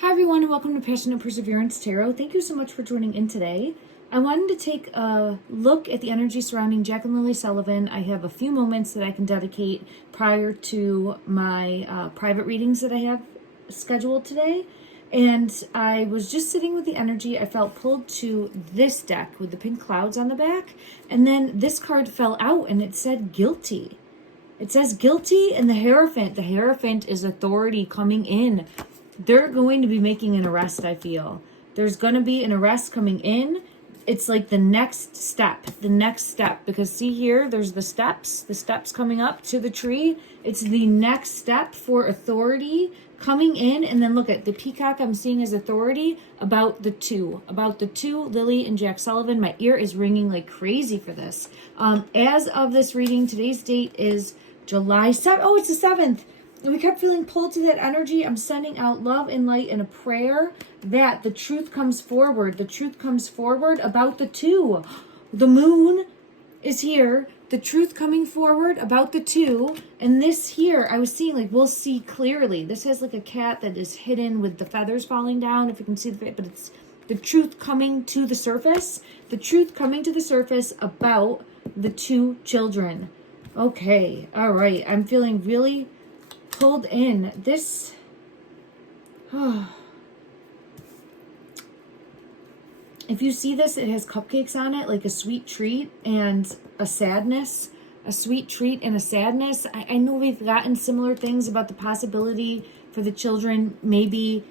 Hi everyone, and welcome to Passionate Perseverance Tarot. Thank you so much for joining in today. I wanted to take a look at the energy surrounding Jack and Lilly Sullivan. I have a few moments that I can dedicate prior to my private readings that I have scheduled today. And I was just sitting with the energy. I felt pulled to this deck with the pink clouds on the back. And then this card fell out and it said guilty. It says guilty and the Hierophant. The Hierophant is authority coming in. They're going to be making an arrest, I feel. There's going to be an arrest coming in. It's like the next step, because see here, there's the steps coming up to the tree. It's the next step for authority coming in. And then look at the peacock I'm seeing as authority about the two, Lilly and Jack Sullivan. My ear is ringing like crazy for this. As of this reading, today's date is July 7th. Oh, it's the 7th. And we kept feeling pulled to that energy. I'm sending out love and light and a prayer that the truth comes forward. The truth comes forward about the two. The moon is here. The truth coming forward about the two. And this here, I was seeing, like, we'll see clearly. This has like a cat that is hidden with the feathers falling down, if you can see the, but it's the truth coming to the surface. The truth coming to the surface about the two children. Okay, all right. I'm feeling really pulled in. This, if you see this, it has cupcakes on it, like a sweet treat and a sadness, a sweet treat and a sadness. I know we've gotten similar things about the possibility for the children maybe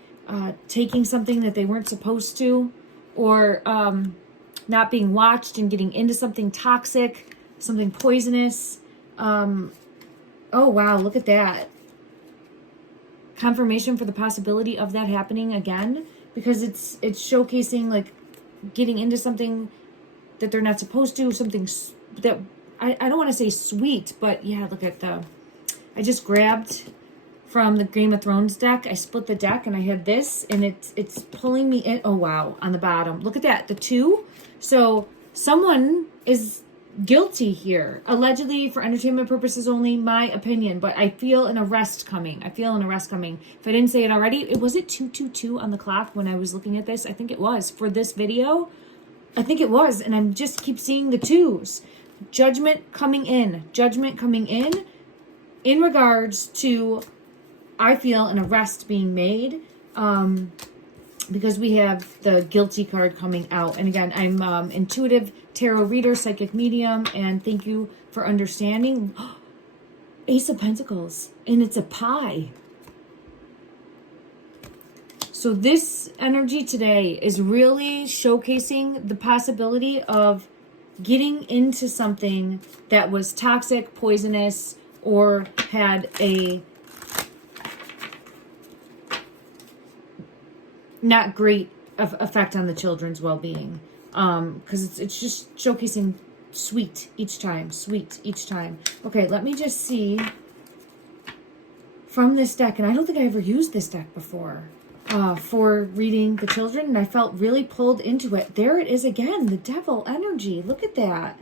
taking something that they weren't supposed to, or not being watched and getting into something toxic, something poisonous. Oh wow, look at that. Confirmation for the possibility of that happening again, because it's showcasing like getting into something that they're not supposed to, something that I don't want to say sweet, but yeah, look at I just grabbed from the Game of Thrones deck. I split the deck and I had this, and it's pulling me in. Oh wow, on the bottom, look at that, the two. So someone is guilty here, allegedly, for entertainment purposes only, my opinion, but I feel an arrest coming. If I didn't say it already, was it 222 on the clock when I was looking at this? I think it was for this video. I think it was, and I'm just keep seeing the twos. Judgment coming in in regards to, I feel, an arrest being made, because we have the guilty card coming out. And again, I'm intuitive tarot reader, psychic medium, and thank you for understanding. Ace of Pentacles, and it's a pie. So this energy today is really showcasing the possibility of getting into something that was toxic, poisonous, or had a not great effect on the children's well-being, because it's just showcasing sweet each time. Okay, let me just see from this deck, and I don't think I ever used this deck before for reading the children, and I felt really pulled into it. There it is again, the devil energy. Look at that.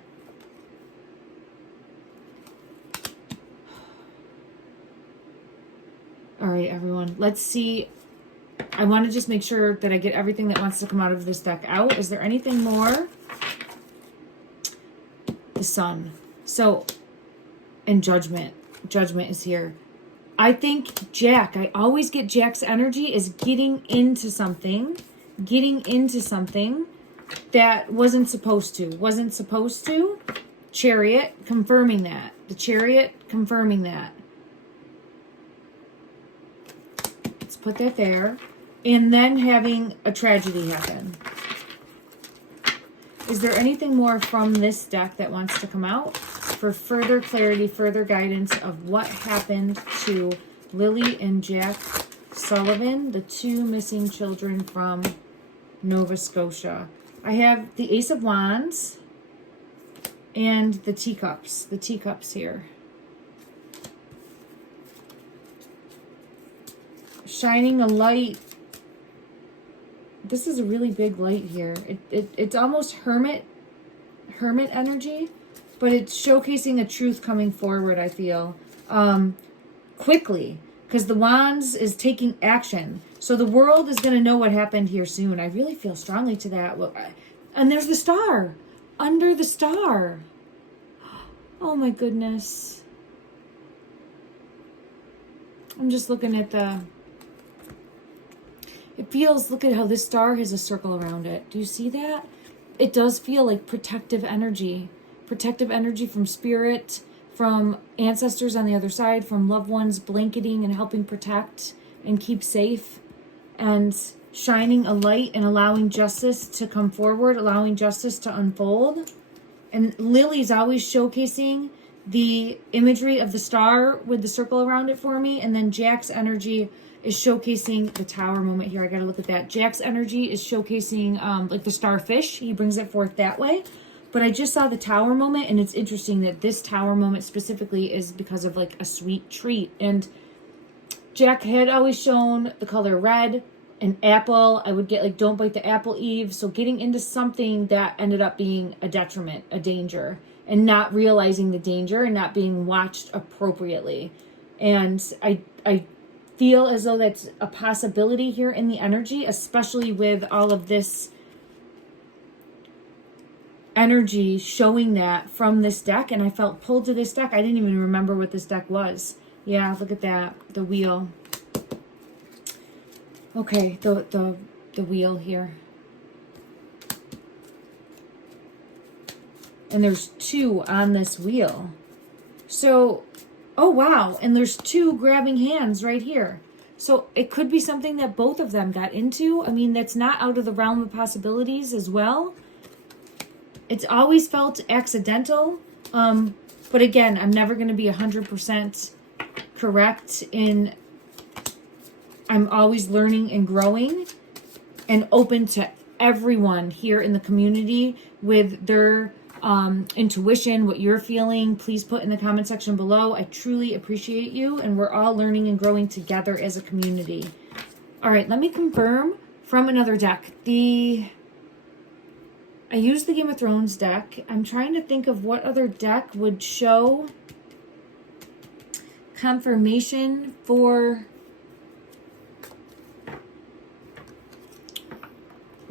All right, everyone, let's see. I want to just make sure that I get everything that wants to come out of this deck out. Is there anything more? The Sun. So, and Judgment. Judgment is here. I think Jack, I always get Jack's energy is getting into something that wasn't supposed to. Chariot confirming that. The Chariot confirming that. Let's put that there. And then having a tragedy happen. Is there anything more from this deck that wants to come out for further clarity, further guidance of what happened to Lilly and Jack Sullivan, the two missing children from Nova Scotia? I have the Ace of Wands and the teacups here. Shining a light. This is a really big light here. It's almost hermit energy, but it's showcasing a truth coming forward, I feel. Quickly, because the Wands is taking action. So the world is going to know what happened here soon. I really feel strongly to that. Look, and there's the star. Under the star. Oh my goodness. I'm just looking at the... It feels, look at how this star has a circle around it. Do you see that? It does feel like protective energy. Protective energy from spirit, from ancestors on the other side, from loved ones blanketing and helping protect and keep safe, and shining a light and allowing justice to come forward, allowing justice to unfold. And Lily's always showcasing the imagery of the star with the circle around it for me. And then Jack's energy is showcasing the tower moment here. I got to look at that. Jack's energy is showcasing like the starfish. He brings it forth that way. But I just saw the tower moment, and it's interesting that this tower moment specifically is because of like a sweet treat. And Jack had always shown the color red, an apple. I would get like, don't bite the apple, Eve. So getting into something that ended up being a detriment, a danger, and not realizing the danger and not being watched appropriately. And I feel as though that's a possibility here in the energy, especially with all of this energy showing that from this deck. And I felt pulled to this deck. I didn't even remember what this deck was. Yeah, look at that. The wheel. Okay, the wheel here. And there's 2 on this wheel. So, oh wow. And there's 2 grabbing hands right here. So it could be something that both of them got into. I mean, that's not out of the realm of possibilities as well. It's always felt accidental. But again, I'm never going to be 100% correct in... I'm always learning and growing and open to everyone here in the community with their intuition, what you're feeling. Please put in the comment section below. I truly appreciate you, and we're all learning and growing together as a community. All right, let me confirm from another deck. I used the Game of Thrones deck. I'm trying to think of what other deck would show confirmation for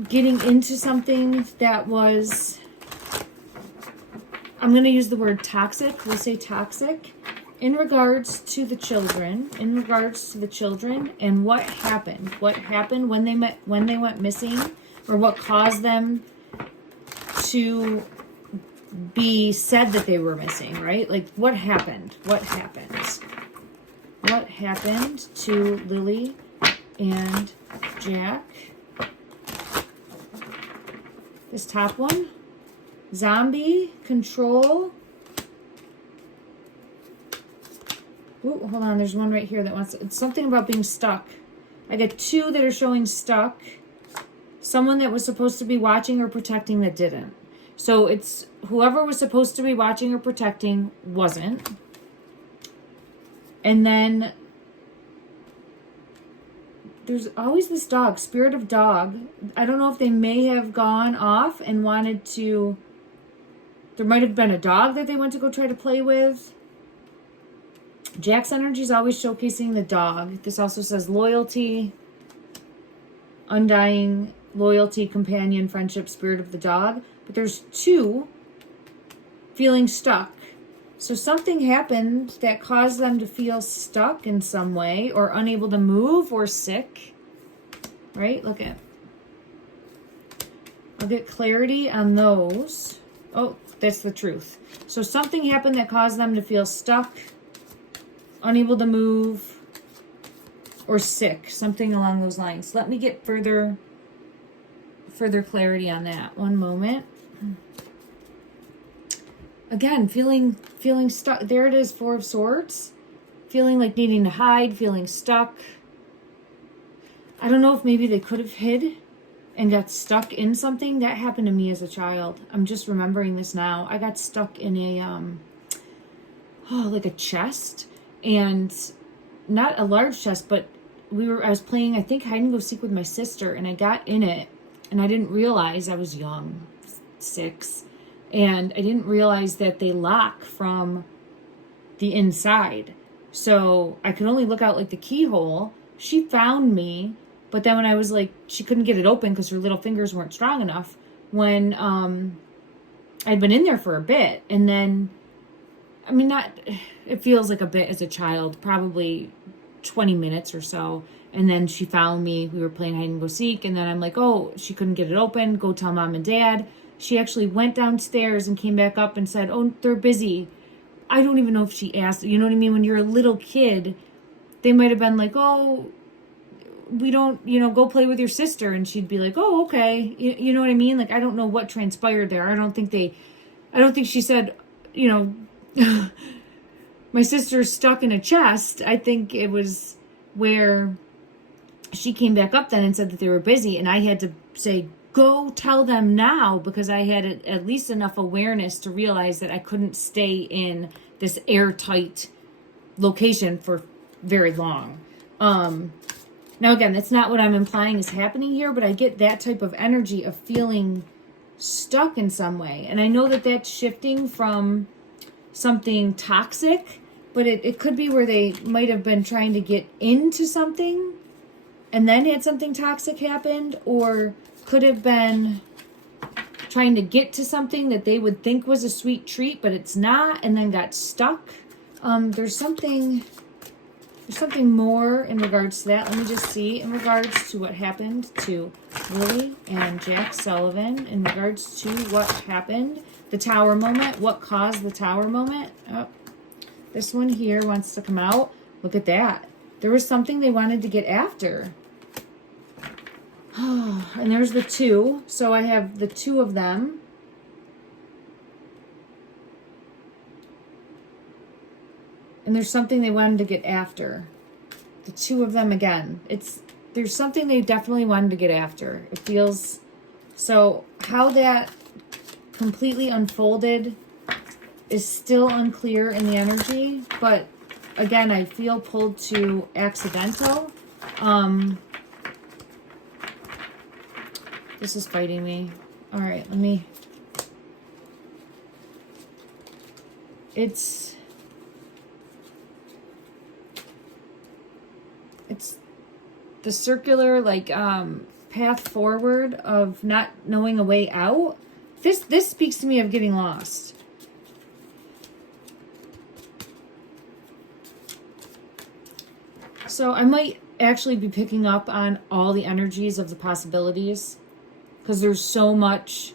getting into something that was, I'm going to use the word toxic. We'll say toxic in regards to the children, and what happened when they went missing, or what caused them to be said that they were missing, right? Like what happened to Lily and Jack? This top one, zombie, control. Ooh, hold on, there's one right here that wants, it's something about being stuck. I got 2 that are showing stuck. Someone that was supposed to be watching or protecting that didn't. So it's whoever was supposed to be watching or protecting wasn't. And then there's always this dog, spirit of dog. I don't know if they may have gone off and wanted to... There might have been a dog that they went to go try to play with. Jack's energy is always showcasing the dog. This also says loyalty, undying loyalty, companion, friendship, spirit of the dog. But there's 2 feeling stuck. So something happened that caused them to feel stuck in some way, or unable to move, or sick. Right? Look at. I'll get clarity on those. Oh, that's the truth. So something happened that caused them to feel stuck, unable to move, or sick. Something along those lines. Let me get further clarity on that. One moment. Again, feeling stuck. There it is, 4 of Swords. Feeling like needing to hide, feeling stuck. I don't know if maybe they could have hid and got stuck in something. That happened to me as a child. I'm just remembering this now. I got stuck in a, like a chest. And not a large chest, but I was playing, I think, hide and go seek with my sister. And I got in it. And I didn't realize, I was young, 6. And I didn't realize that they lock from the inside. So I could only look out like the keyhole. She found me, But then when I was like, she couldn't get it open because her little fingers weren't strong enough when I'd been in there for a bit. And then, I mean, it feels like a bit as a child, probably 20 minutes or so. And then she found me. We were playing hide and go seek. And then I'm like, oh, she couldn't get it open. Go tell mom and dad. She actually went downstairs and came back up and said, oh, they're busy. I don't even know if she asked. You know what I mean? When you're a little kid, they might have been like, oh, we don't, go play with your sister. And she'd be like, oh, okay. You know what I mean? Like, I don't know what transpired there. I don't think she said, my sister's stuck in a chest. I think it was where she came back up then and said that they were busy. And I had to say, go tell them now, because I had at least enough awareness to realize that I couldn't stay in this airtight location for very long. Now, again, that's not what I'm implying is happening here, but I get that type of energy of feeling stuck in some way. And I know that that's shifting from something toxic, but it could be where they might have been trying to get into something and then had something toxic happened, or could have been trying to get to something that they would think was a sweet treat, but it's not, and then got stuck. There's something more in regards to that. Let me just see in regards to what happened to Lilly and Jack Sullivan, in regards to what happened, the tower moment, what caused the tower moment. Oh, this one here wants to come out. Look at that. There was something they wanted to get after. And there's the two. So I have the two of them. And there's something they wanted to get after. The two of them again. There's something they definitely wanted to get after. It feels... So how that completely unfolded is still unclear in the energy. But again, I feel pulled to accidental. This is fighting me. All right, let me... It's the circular, like, path forward of not knowing a way out. This speaks to me of getting lost. So I might actually be picking up on all the energies of the possibilities, because there's so much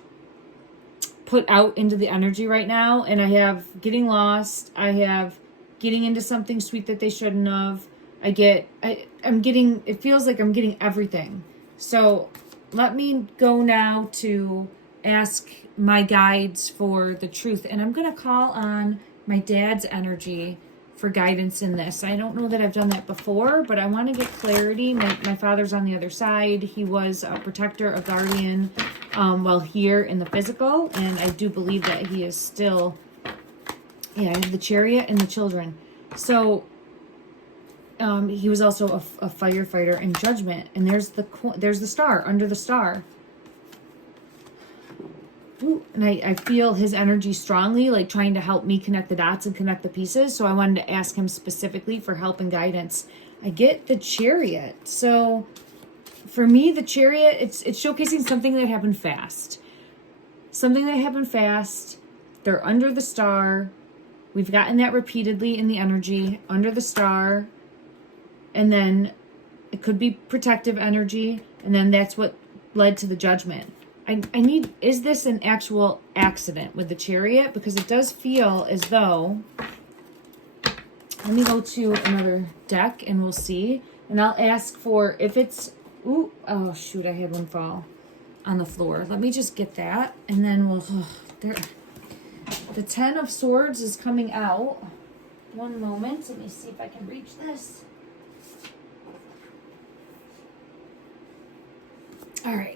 put out into the energy right now. And I have getting lost. I have getting into something sweet that they shouldn't have. I'm getting, it feels like I'm getting everything. So let me go now to ask my guides for the truth. And I'm going to call on my dad's energy for guidance in this. I don't know that I've done that before, but I want to get clarity. My father's on the other side. He was a protector, a guardian, while here in the physical. And I do believe that he is still, I have the Chariot and the children. So he was also a firefighter in Judgment. And there's the star, under the star. Ooh, and I feel his energy strongly, like trying to help me connect the dots and connect the pieces. So I wanted to ask him specifically for help and guidance. I get the Chariot. So for me, the Chariot, it's showcasing something that happened fast. Something that happened fast. They're under the star. We've gotten that repeatedly in the energy, under the star. And then it could be protective energy. And then that's what led to the Judgment. I need, is this an actual accident with the Chariot? Because it does feel as though, let me go to another deck and we'll see. And I'll ask for if it's, oh shoot, I had one fall on the floor. Let me just get that. And then we'll, the Ten of Swords is coming out. One moment, let me see if I can reach this. All right.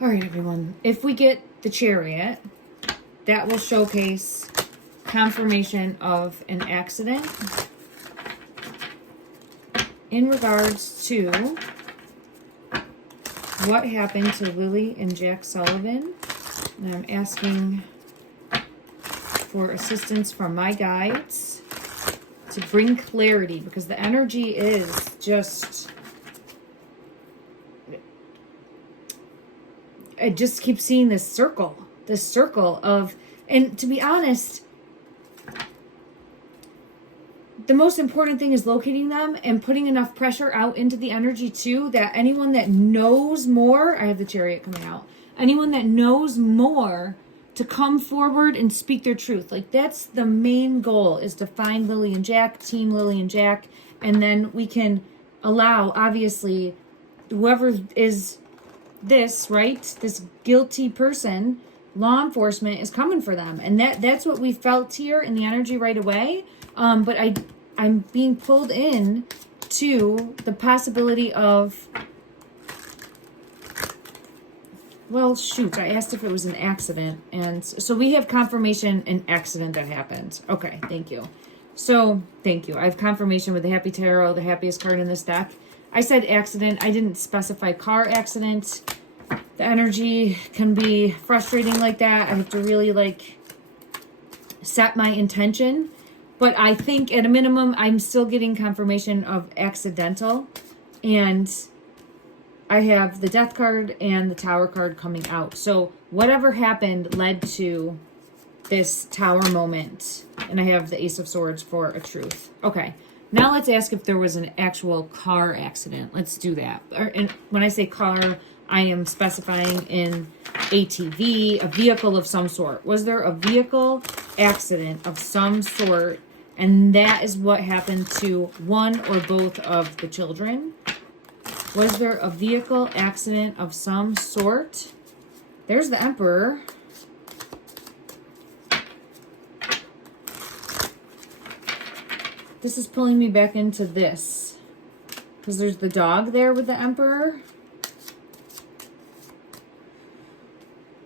All right, everyone. If we get the Chariot, that will showcase confirmation of an accident in regards to what happened to Lilly and Jack Sullivan. And I'm asking for assistance from my guides to bring clarity, because the energy is I just keep seeing this circle of, and to be honest, the most important thing is locating them and putting enough pressure out into the energy too, that anyone that knows more, I have the Chariot coming out, anyone that knows more to come forward and speak their truth. Like, that's the main goal, is to find Lilly and Jack, team Lilly and Jack, and then we can allow, obviously, whoever is this, right, this guilty person, law enforcement is coming for them. And that's what we felt here in the energy right away. But I'm being pulled in to the possibility of, well, shoot, I asked if it was an accident. And so we have confirmation, an accident that happened. Okay, thank you. So, thank you. I have confirmation with the Happy Tarot, the happiest card in this deck. I said accident. I didn't specify car accident. The energy can be frustrating like that. I have to really, like, set my intention. But I think at a minimum, I'm still getting confirmation of accidental. And I have the Death card and the Tower card coming out. So whatever happened led to this Tower moment. And I have the Ace of Swords for a truth. Okay. Now let's ask if there was an actual car accident. Let's do that. And when I say car, I am specifying in ATV, a vehicle of some sort. Was there a vehicle accident of some sort? And that is what happened to one or both of the children. Was there a vehicle accident of some sort? There's the Emperor. This is pulling me back into this, because there's the dog there with the Emperor.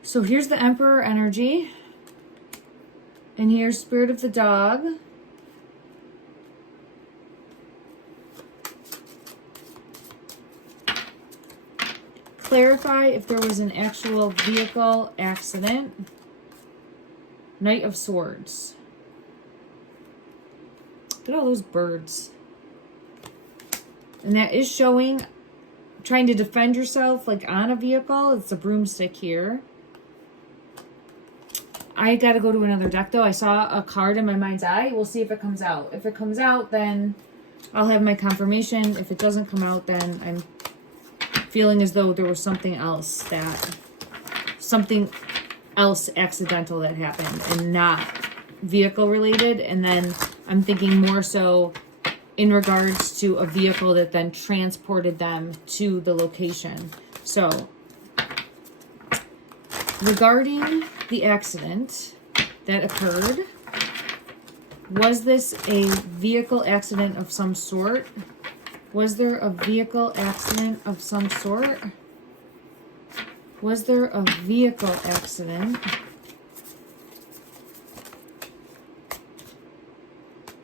So here's the Emperor energy. And here's Spirit of the Dog. Clarify if there was an actual vehicle accident. Knight of Swords. Look at all those birds. And that is showing trying to defend yourself, like on a vehicle. It's a broomstick here. I got to go to another deck, though. I saw a card in my mind's eye. We'll see if it comes out. If it comes out, then I'll have my confirmation. If it doesn't come out, then I'm feeling as though there was something else accidental that happened and not vehicle related. And then I'm thinking more so in regards to a vehicle that then transported them to the location. So regarding the accident that occurred, was this a vehicle accident of some sort? Was there a vehicle accident of some sort? Was there a vehicle accident?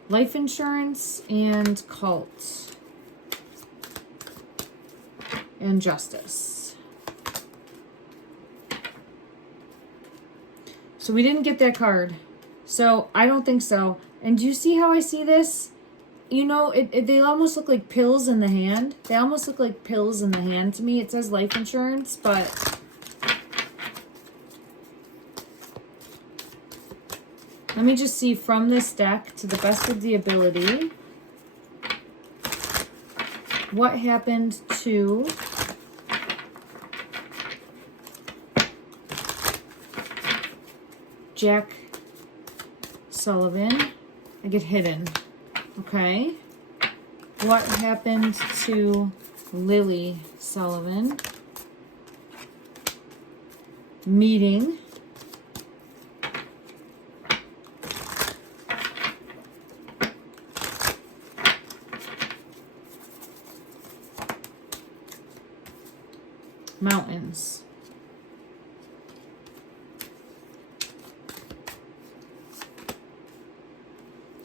Life insurance and cult. And justice. So we didn't get that card. So I don't think so. And do you see how I see this? You know, they almost look like pills in the hand. They almost look like pills in the hand to me. It says life insurance, but let me just see from this deck, to the best of the ability, what happened to Jack Sullivan. I get hidden. Okay. What happened to Lilly Sullivan? Meeting. Mountains.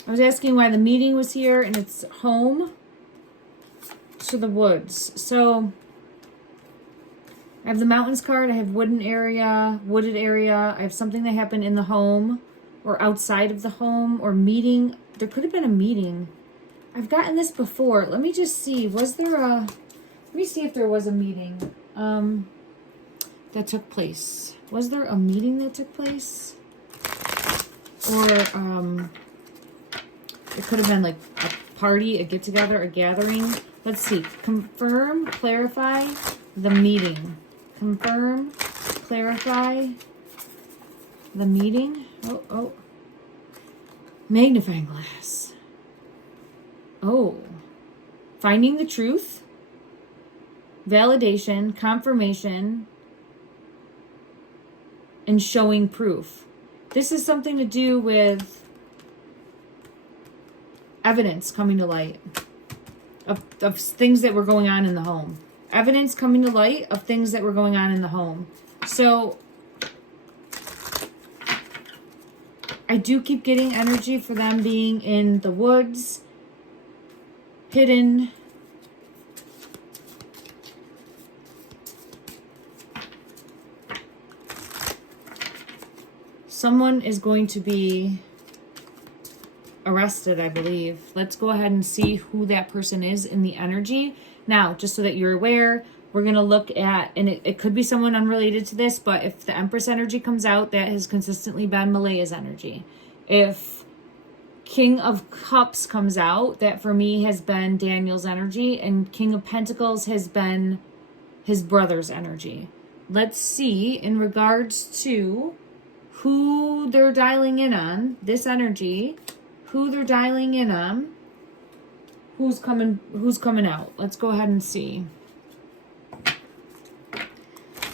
I was asking why the meeting was here, and it's home to the woods. So I have the mountains card. I have wooded area. I have something that happened in the home or outside of the home or meeting. There could have been a meeting. I've gotten this before. Let me just see. Was there a... Let me see if there was a meeting that took place. Was there a meeting that took place? Or it could have been like a party, a get-together, a gathering. Let's see. Confirm, clarify the meeting. Confirm, clarify the meeting. Oh. Magnifying glass. Oh. Finding the truth. Validation, confirmation, and showing proof. This is something to do with evidence coming to light of things that were going on in the home. Evidence coming to light of things that were going on in the home. So I do keep getting energy for them being in the woods, hidden. Someone is going to be arrested, I believe. Let's go ahead and see who that person is in the energy. Now, just so that you're aware, we're going to look at, and it could be someone unrelated to this, but if the Empress energy comes out, that has consistently been Malaya's energy. If King of Cups comes out, that for me has been Daniel's energy, and King of Pentacles has been his brother's energy. Let's see, in regards to who they're dialing in on, this energy, who they're dialing in on, who's coming out. Let's go ahead and see.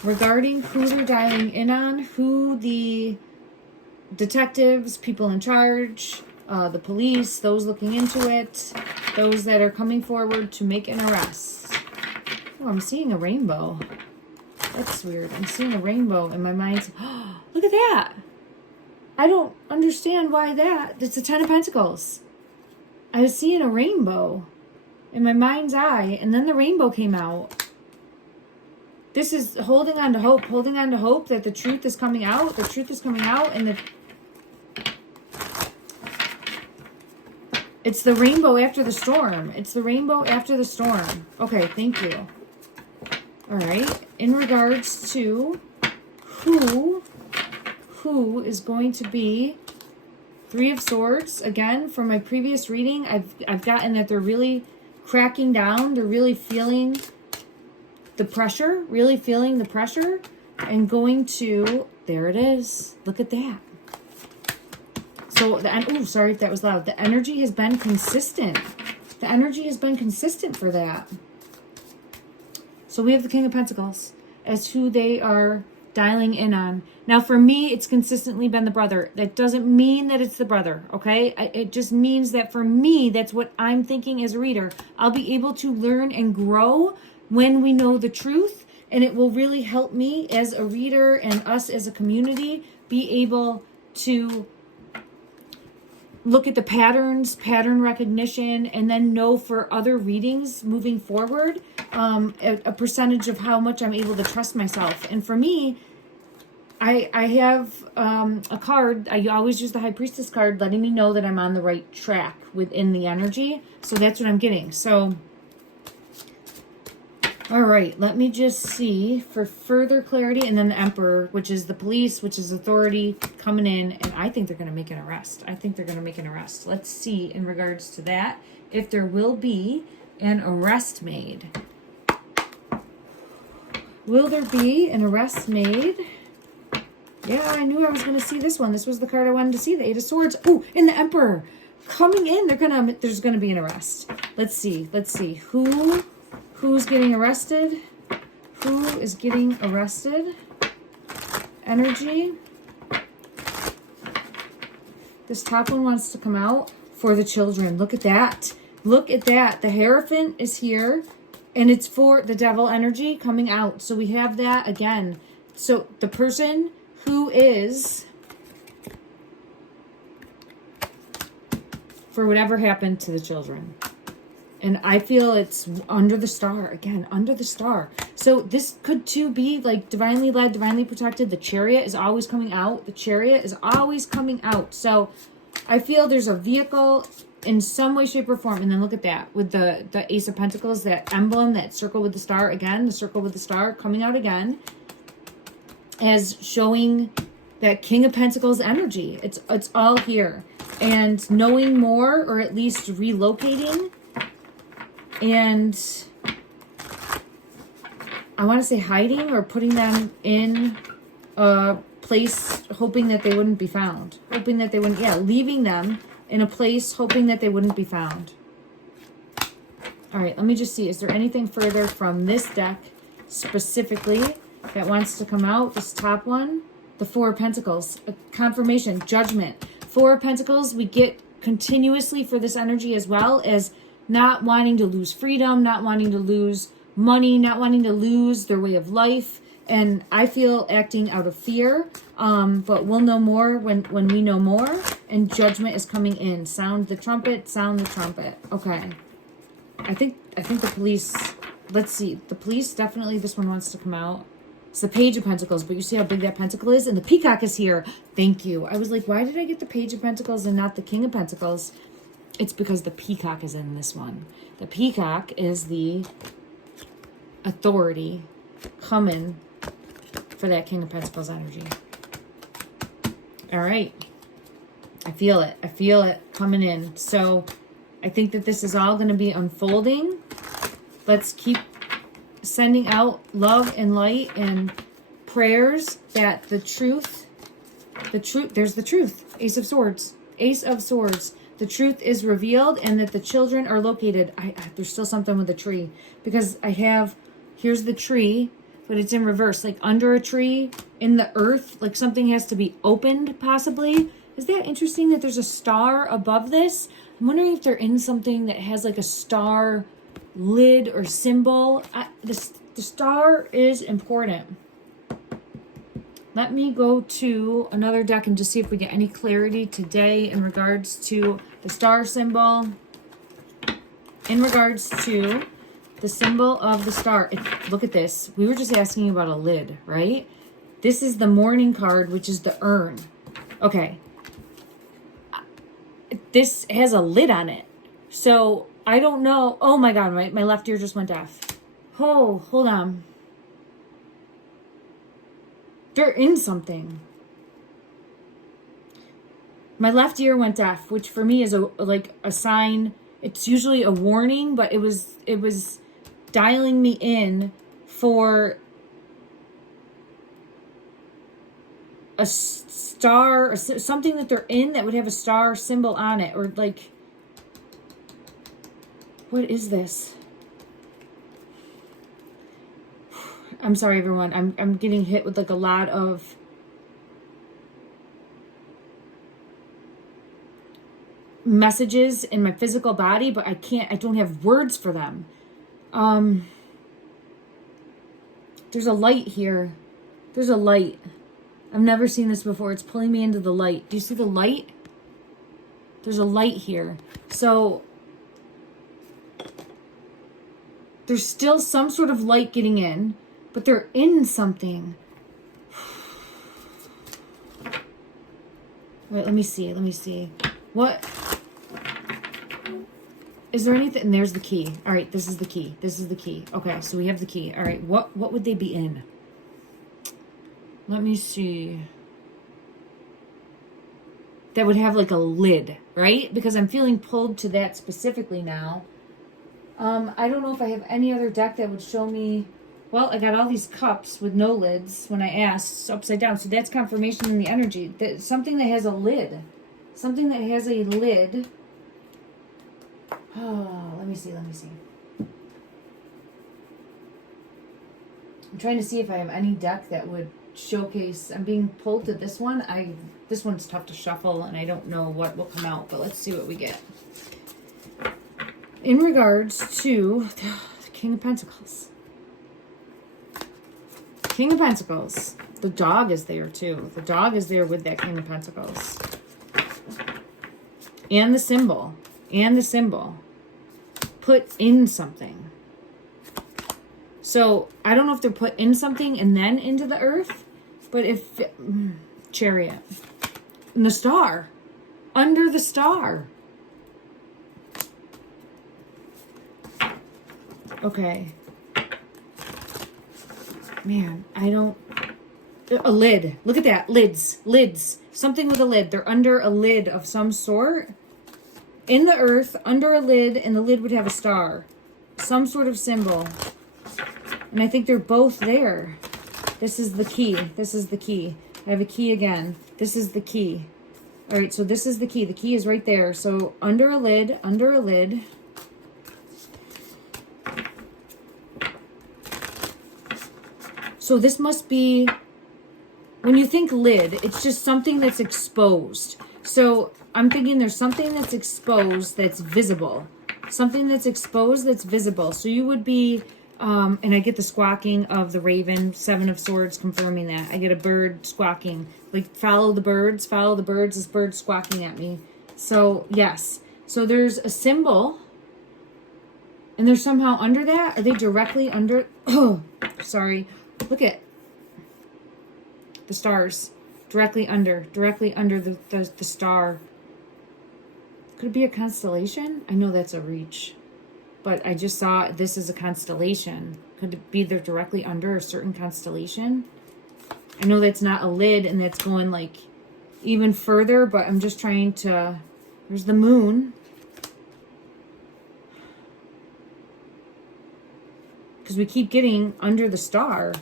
Regarding who they're dialing in on, who the detectives, people in charge, the police, those looking into it, those that are coming forward to make an arrest. Oh, I'm seeing a rainbow. That's weird. I'm seeing a rainbow in my mind. Oh, look at that. I don't understand why that. It's the Ten of Pentacles. I was seeing a rainbow in my mind's eye, and then the rainbow came out. This is holding on to hope that the truth is coming out. The truth is coming out, and it's the rainbow after the storm. It's the rainbow after the storm. Okay, thank you. All right, in regards to who is going to be Three of Swords, again, from my previous reading, I've gotten that they're really cracking down. They're really feeling the pressure, and going to, there it is. Look at that. So, sorry if that was loud. The energy has been consistent. The energy has been consistent for that. So we have the King of Pentacles as who they are dialing in on. Now, for me, it's consistently been the brother. That doesn't mean that it's the brother, okay? It just means that for me, that's what I'm thinking as a reader. I'll be able to learn and grow when we know the truth, and it will really help me as a reader and us as a community be able to look at the patterns, pattern recognition, and then know for other readings moving forward a percentage of how much I'm able to trust myself. And for me, I have a card. I always use the High Priestess card, letting me know that I'm on the right track within the energy. So that's what I'm getting. So, all right, let me just see for further clarity. And then the Emperor, which is the police, which is authority coming in. And I think they're going to make an arrest. Let's see in regards to that if there will be an arrest made. Will there be an arrest made? Yeah, I knew I was going to see this one. This was the card I wanted to see, the Eight of Swords. Oh, and the Emperor coming in. There's going to be an arrest. Let's see. Who's getting arrested? Who is getting arrested? Energy. This top one wants to come out for the children. Look at that. The Hierophant is here, and it's for the Devil energy coming out. So we have that again. So the person who is, for whatever happened to the children. And I feel it's under the star. Again, under the star. So this could too be like divinely led, divinely protected. The Chariot is always coming out. So I feel there's a vehicle in some way, shape, or form. And then look at that with the Ace of Pentacles, that emblem, that circle with the star again, the circle with the star coming out again, as showing that King of Pentacles energy. It's all here. And knowing more, or at least relocating, and I want to say hiding or putting them in a place, hoping that they wouldn't be found. Hoping that they wouldn't, yeah, leaving them in a place, hoping that they wouldn't be found. All right, let me just see. Is there anything further from this deck specifically that wants to come out? This top one, the Four of Pentacles, a confirmation, judgment. Four of Pentacles, we get continuously for this energy, as well as not wanting to lose freedom, not wanting to lose money, not wanting to lose their way of life. And I feel acting out of fear, but we'll know more when we know more. And judgment is coming in. Sound the trumpet, sound the trumpet. Okay. I think the police, let's see. The police, definitely this one wants to come out. It's the Page of Pentacles, but you see how big that pentacle is? And the Peacock is here. Thank you. I was like, why did I get the Page of Pentacles and not the King of Pentacles? It's because the Peacock is in this one. The Peacock is the authority coming for that King of Pentacles energy. All right. I feel it. I feel it coming in. So I think that this is all going to be unfolding. Let's keep sending out love and light and prayers that the truth, there's the truth. Ace of Swords. Ace of Swords. The truth is revealed, and that the children are located. There's still something with the tree, because here's the tree, but it's in reverse, like under a tree in the earth, like something has to be opened possibly. Is that interesting that there's a star above this? I'm wondering if they're in something that has like a star lid or symbol. The star is important. Let me go to another deck and just see if we get any clarity today in regards to the star symbol, in regards to the symbol of the star. Look at this. We were just asking about a lid, right? This is the Mourning card, which is the urn. Okay. This has a lid on it. So I don't know. Oh my God, my left ear just went deaf. Oh, hold on. They're in something. My left ear went deaf, which for me is like a sign. It's usually a warning, but it was dialing me in for a star or something that they're in that would have a star symbol on it, or like, what is this? I'm sorry, everyone. I'm getting hit with like a lot of messages in my physical body, but I don't have words for them. There's a light here. There's a light. I've never seen this before. It's pulling me into the light. Do you see the light? There's a light here. So there's still some sort of light getting in, but they're in something. Wait, let me see. What? Is there anything? And there's the key. All right, this is the key. Okay, so we have the key. All right, what would they be in? Let me see. That would have like a lid, right? Because I'm feeling pulled to that specifically now. I don't know if I have any other deck that would show me. Well, I got all these cups with no lids when I asked, upside down. So that's confirmation in the energy. That something that has a lid. Something that has a lid. Oh, let me see. I'm trying to see if I have any deck that would showcase. I'm being pulled to this one. This one's tough to shuffle, and I don't know what will come out, but let's see what we get. In regards to the King of Pentacles. King of Pentacles. The dog is there too. The dog is there with that King of Pentacles. And the symbol. Put in something. So I don't know if they're put in something and then into the earth, but if Chariot and the star, under the star. Okay. Man, I don't... A lid. Look at that. Lids. Lids. Something with a lid. They're under a lid of some sort. In the earth, under a lid, and the lid would have a star. Some sort of symbol. And I think they're both there. This is the key. This is the key. I have a key again. This is the key. All right, so this is the key. The key is right there. So under a lid, under a lid. So this must be, when you think lid, it's just something that's exposed. So I'm thinking there's something that's exposed that's visible. Something that's exposed that's visible. So you would be, and I get the squawking of the raven, 7 of Swords confirming that. I get a bird squawking. Like, follow the birds, this bird squawking at me. So, yes. So there's a symbol, and they're somehow under that. Are they directly under? Oh, sorry. Look at the stars. Directly under the star. Could it be a constellation? I know that's a reach. But I just saw this is a constellation. Could it be they're directly under a certain constellation? I know that's not a lid and that's going like even further, but I'm just trying to... There's the moon. Because we keep getting under the star.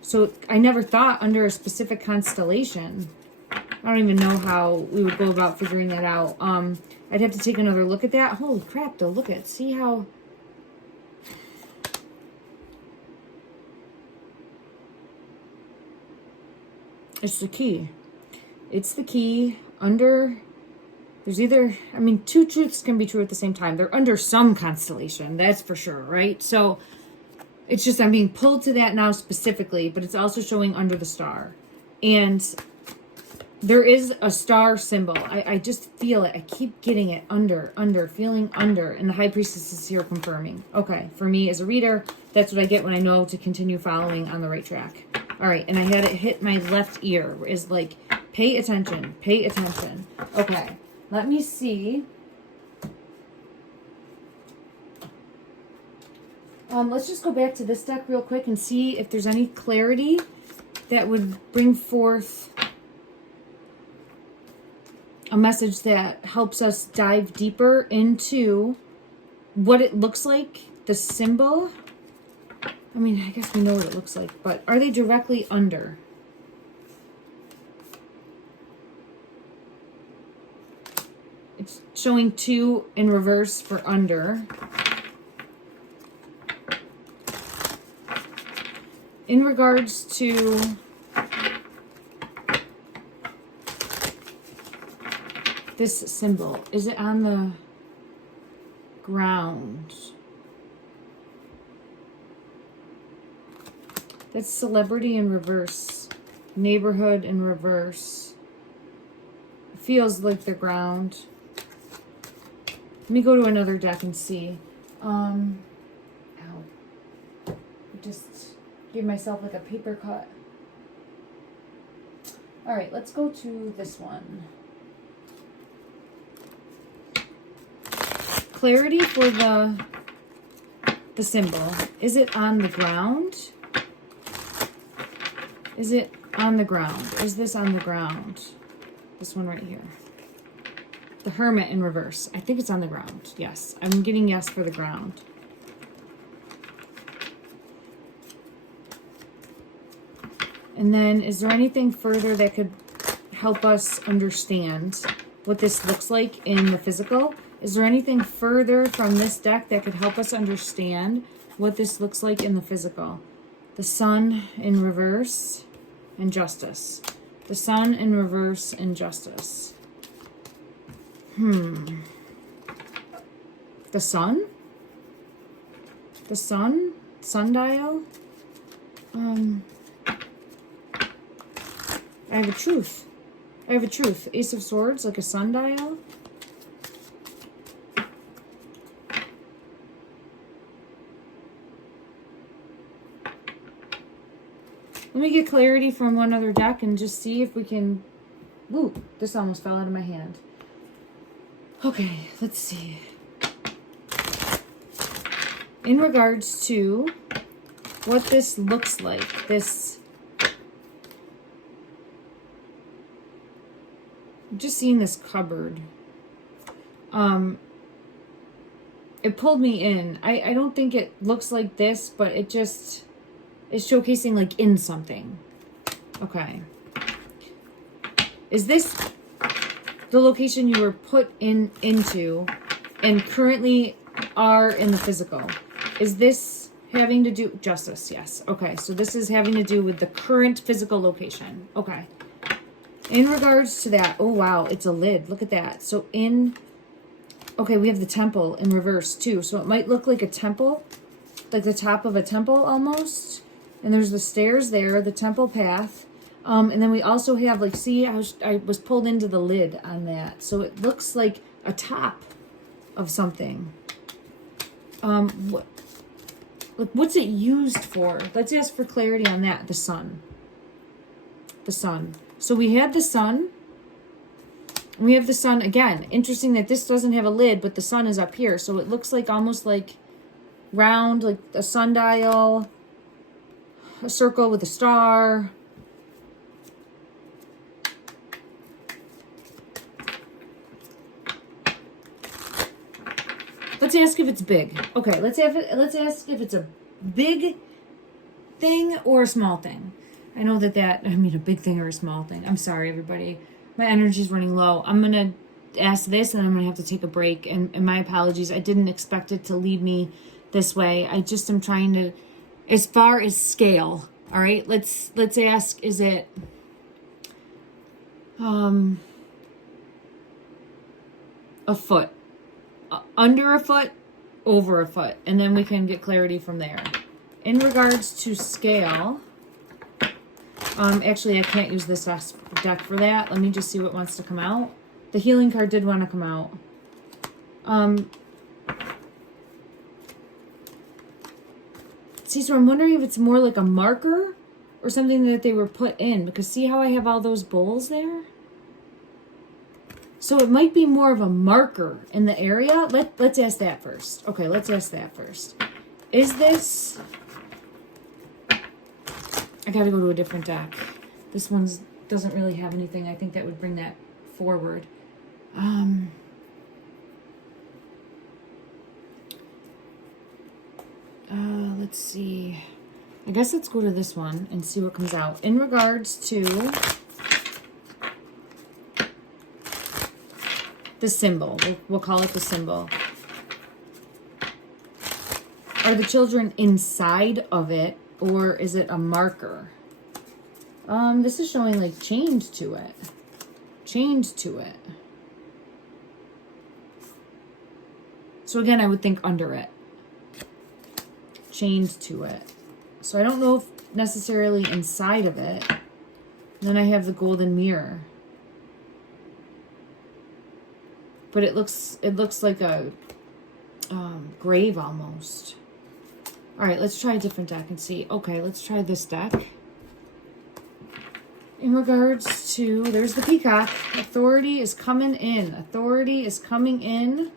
So I never thought under a specific constellation. I don't even know how we would go about figuring that out. I'd have to take another look at that. Holy crap, though. Look at, see how... It's the key. It's the key under... There's either... I mean, two truths can be true at the same time. They're under some constellation. That's for sure, right? So it's just I'm being pulled to that now specifically, but it's also showing under the star. And there is a star symbol. I just feel it. I keep getting it under, feeling under. And the High Priestess is here confirming. Okay, for me as a reader, that's what I get when I know to continue following on the right track. All right, and I had it hit my left ear. Is like, pay attention, pay attention. Okay, let me see. Let's just go back to this deck real quick and see if there's any clarity that would bring forth a message that helps us dive deeper into what it looks like, the symbol. I mean, I guess we know what it looks like, but are they directly under? It's showing 2 in reverse for under. In regards to this symbol, is it on the ground? That's celebrity in reverse. Neighborhood in reverse. It feels like the ground. Let me go to another deck and see. Ow. Just give myself like a paper cut. All right, let's go to this one. Clarity for the symbol. Is it on the ground? Is it on the ground? Is this on the ground? This one right here. The Hermit in reverse. I think it's on the ground. Yes, I'm getting yes for the ground. And then, is there anything further that could help us understand what this looks like in the physical? Is there anything further from this deck that could help us understand what this looks like in the physical? The Sun in reverse and Justice. The Sun in reverse and Justice. The Sun? The Sun? Sundial? I have a truth. I have a truth. Ace of Swords, like a sundial. Let me get clarity from one other deck and just see if we can... Ooh, this almost fell out of my hand. Okay, let's see. in regards to what this looks like. I'm just seeing this cupboard. It pulled me in. I don't think it looks like this, but it just is showcasing like in something. Okay. Is this the location you were put into and currently are in the physical? Is this having to do justice? Yes. Okay. So this is having to do with the current physical location. Okay. In regards to that, oh wow, it's a lid. Look at that. So okay, we have the temple in reverse too. So it might look like a temple, like the top of a temple almost. And there's the stairs there, the temple path. And then we also have like, see, I was pulled into the lid on that. So it looks like a top of something. What's it used for? Let's ask for clarity on that. The sun. The sun. So we had the sun. We have the sun again. Interesting that this doesn't have a lid, but the sun is up here. So it looks like almost like round, like a sundial, a circle with a star. Let's ask if it's big. Okay, let's ask if it's a big thing or a small thing. I know I mean a big thing or a small thing. I'm sorry, everybody. My energy's running low. I'm going to ask this and I'm going to have to take a break. And my apologies. I didn't expect it to lead me this way. I just am trying to, as far as scale, all right? Let's ask, is it a foot? Under a foot, over a foot, and then we can get clarity from there. In regards to scale, actually I can't use this deck for that. Let me just see what wants to come out. The healing card did want to come out. See, so I'm wondering if it's more like a marker or something that they were put in, because see how I have all those bowls there? So it might be more of a marker in the area. Let's ask that first. Okay, let's ask that first. Is this... I gotta go to a different deck. This one doesn't really have anything. I think that would bring that forward. Let's see. I guess let's go to this one and see what comes out. In regards to... the symbol. We'll call it the symbol. Are the children inside of it, or is it a marker? This is showing like chained to it. Chained to it. So again, I would think under it. Chained to it. So I don't know if necessarily inside of it. Then I have the golden mirror. But it looks like a grave almost. All right, let's try a different deck and see. Okay, let's try this deck. In regards to, there's the peacock. Authority is coming in. Authority is coming in.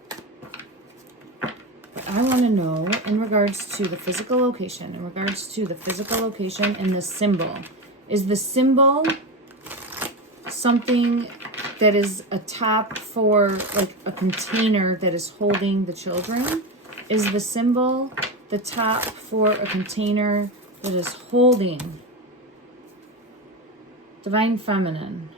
But I want to know in regards to the physical location. In regards to the physical location and the symbol. Is the symbol something that is a top for like a container that is holding the children? Is the symbol the top for a container that is holding divine feminine?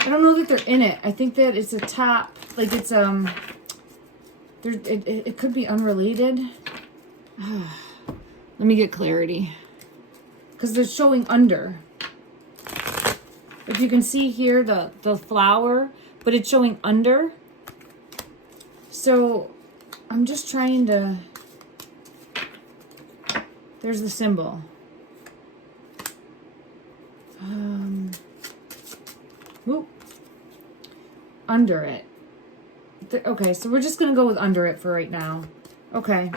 I don't know that they're in it. I think that it's a top, like it's it could be unrelated. Let me get clarity. Because they're showing under. If you can see here, the flower, but it's showing under. So I'm just trying to... There's the symbol. Whoop. Under it. Okay, so we're just going to go with under it for right now. Okay.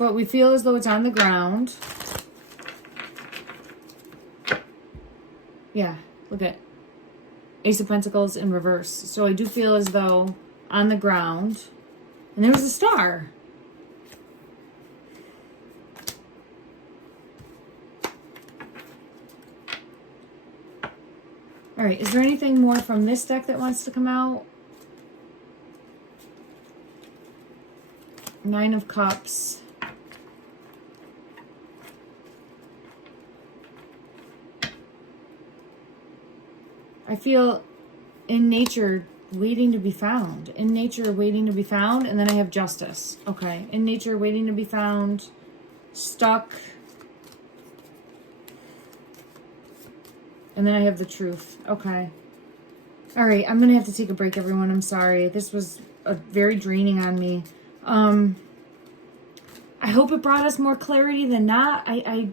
but we feel as though it's on the ground. Yeah, look at Ace of Pentacles in reverse. So I do feel as though on the ground. And there was a star. All right, is there anything more from this deck that wants to come out? Nine of Cups. I feel in nature waiting to be found. In nature waiting to be found. And then I have Justice. Okay. In nature waiting to be found. Stuck. And then I have the Truth. Okay. All right. I'm going to have to take a break, everyone. I'm sorry. This was very draining on me. I hope it brought us more clarity than not. I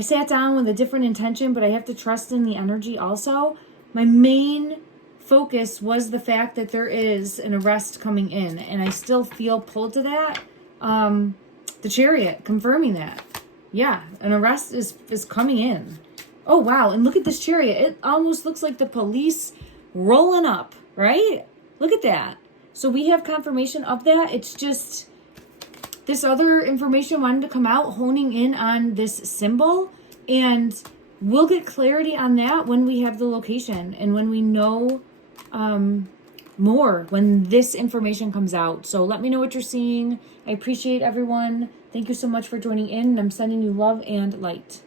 sat down with a different intention, but I have to trust in the energy also. My main focus was the fact that there is an arrest coming in, and I still feel pulled to that. The Chariot confirming that. Yeah, an arrest is coming in. Oh, wow, and look at this Chariot. It almost looks like the police rolling up, right? Look at that. So we have confirmation of that. It's just this other information wanted to come out, honing in on this symbol, and we'll get clarity on that when we have the location and when we know more, when this information comes out. So let me know what you're seeing. I appreciate everyone. Thank you so much for joining in. I'm sending you love and light.